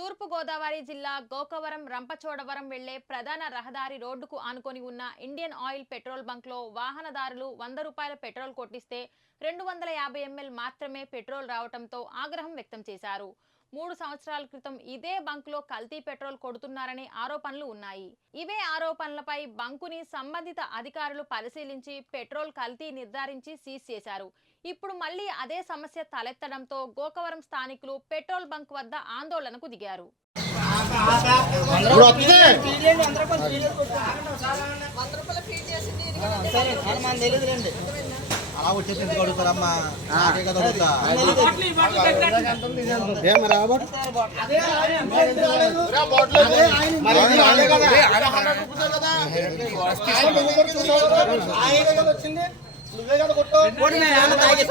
తూర్పుగోదావరి జిల్లా గోకవరం రంపచోడవరం వెళ్ళే ప్రధాన రహదారి రోడ్డుకు ఆనుకొని ఉన్న ఇండియన్ ఆయిల్ పెట్రోల్ బంక్లో వాహనదారులు వంద రూపాయల పెట్రోల్ కొట్టిస్తే రెండు వందల యాభై ఎంఎల్ మాత్రమే పెట్రోల్ రావడంతో ఆగ్రహం వ్యక్తం చేశారు. మూడు సంవత్సరాల క్రితం ఇదే బంకులో కల్తీ పెట్రోల్ కొడుతున్నారనే ఆరోపణలు ఉన్నాయి. ఇవే ఆరోపణలపై బంకుని సంబంధిత అధికారులు పరిశీలించి పెట్రోల్ కల్తీ నిర్ధారించి సీజ్ చేశారు. ఇప్పుడు మళ్ళీ అదే సమస్య తలెత్తడంతో గోకవరం స్థానికులు పెట్రోల్ బంక్ వద్ద ఆందోళనకు దిగారు. వస్తుంది. అలా వచ్చేసి ఎందుకు అడుగుతారమ్మా నాకే కదా అడుగుతా వచ్చింది. నువ్వే కదా కొట్టావు. ఇది హండ్రెడ్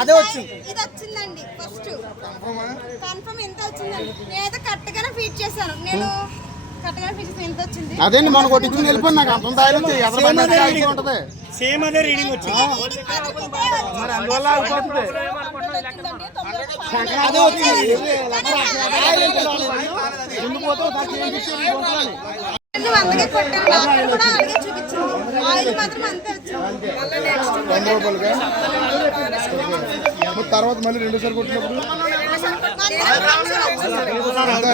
అదే వచ్చింది. ఇది వచ్చిందండి ఫస్ట్ కన్ఫర్మ్ ఎంత వచ్చిందండి? నేనైతే కరెక్ట్గానే ఫీడ్ చేశాను. నేను కరెక్ట్గానే ఫీడ్ చేశాను. ఎంత వచ్చింది? అదేంటి మనం కొట్టించుకుని వెళ్ళిపోయి నాకు అంతం తాగితే ఎదర బండి అయితే ఆగిపోయి ఉంటది. సేమ్ అదే రీడింగ్ వచ్చింది. మరి అందువల్ల అదే వచ్చింది. ఎందుకు పోతావు? అందుకే కొట్టాను. కూడా అలాగే చూపించింది ఆయిల్ మాత్రం అంతే వచ్చింది మళ్ళీ నెక్స్ట్ వంద రూపాయలుగా మరి తర్వాత మళ్ళీ రెండు సార్లు కొట్టినప్పుడు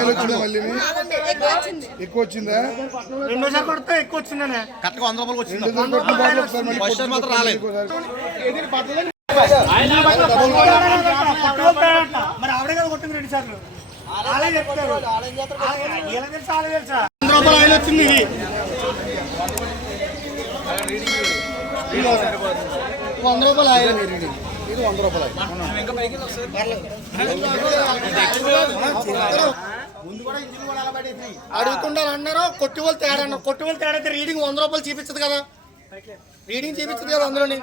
వచ్చిందా మళ్ళీ ఎక్కువ వచ్చింది ఎక్కువ వచ్చిందా రెండోసారి కొడితే ఎక్కువ వచ్చిందనే కరెక్ట్గా వంద రూపాయలు వచ్చింది రెండు సార్లు ఒకసారి మళ్ళీ రాలేదు. మరి ఆవిడే కదా కొట్టింది రెండు సార్లు అలాగే చెప్తారు ఎలా తెలుసా అలా తెలుసా వంద రూపాయలు ఆయిల్ వచ్చింది ఇది వంద రూపాయలు ఆయిల్ ఇది వంద రూపాయలు అడుగుతుండాలి అన్నారు వాళ్ళు తేడా అన్నారు కొట్టుకోలు తేడా అయితే రీడింగ్ వంద రూపాయలు చూపించదు కదా రీడింగ్ చూపించదు కదా అందులోని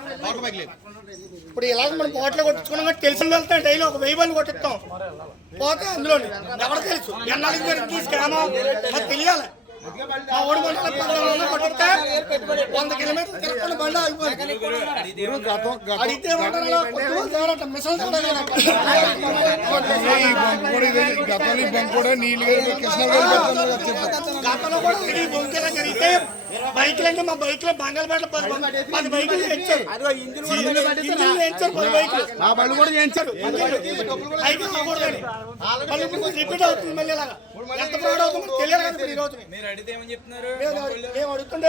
ఇప్పుడు ఇలాగ మనం పోట్లో కొట్టించుకున్నాం తెలిసిన వెళ్తే డైలీ ఒక వెయ్యి బండి కొట్టిస్తాం పోతే అందులోని ఎవరు తెలుసు ఎన్నాళ్ళకి జరిగింది తెలియాలి మా ఓడి బండి పదహారు వందలు కొట్టిస్తే వంద కిలోమీటర్లు తిరగకుండా బండి ఆగిపోయింది గతం గతం అడిగితే ఏమంటారు కొట్టుకోలు తేడా మిషన్ తేడా కదా. ఈ బంక్ కూడా ఇదే గతంలో ఈ బంక్ కూడా నీళ్ళు గారు కృష్ణ గారు పెడుతున్నారు కదా చెప్పు. గతంలో కూడా ఇది బొంకెలా జరిగితే బైక్లు అంటే మా బైక్లో బంగాళపేట పది బైకులు. చేయించారు చేయించారు పది బైకులు నా బళ్ళు కూడా చేయించారు బైక్ ఇప్పుడు రిపీట్ అవుతుంది మళ్ళీ ఇలాగా. ఎంత ఫ్రాడ్ అవుతుందో తెలియదు కదా ఇప్పుడు ఈ రోజు మీరు అడిగితే ఏమని చెప్తున్నారు? మేము- అడుగుతుంటే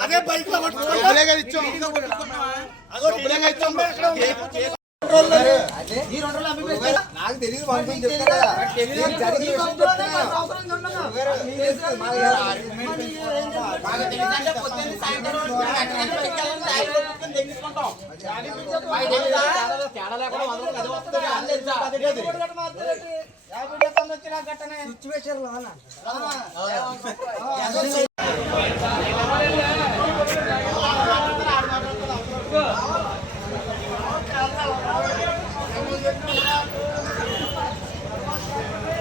అదే బైక్లో ఇచ్చాం ఇచ్చాం? నాకు తెలియదు మనకి చెప్తా సిచ్యువేషన్